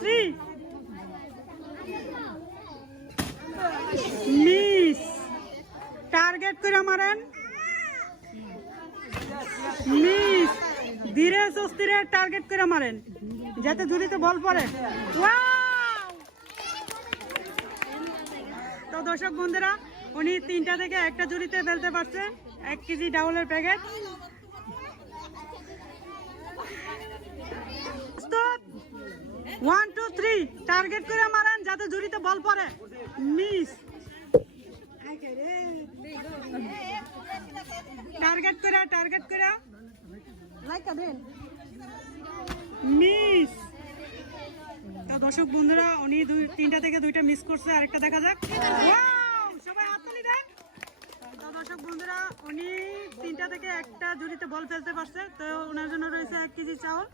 3 miss target করে মারেন miss ধীরে সুস্থিরে টার্গেট করে মারেন যাতে ঝুড়িতে বল পড়ে তো দর্শক বন্ধুরা উনি 3টা থেকে একটা ঝুড়িতে ফেলতে পারছেন 1 কেজি ডাউলের প্যাকেট 1 2 3 টার্গেট করে মারেন যাতে ঝুড়িতে বল পড়ে মিস টার্গেট করে মিস তো দর্শক বন্ধুরা উনি 3টা থেকে 2টা মিস করছে আরেকটা দেখা যাক সবাই হাততালি দেন তো দর্শক বন্ধুরা উনি 3টা থেকে একটা ঝুড়িতে বল ফেলতে পারছে তো ওনার জন্য রয়েছে 1 কেজি চাউল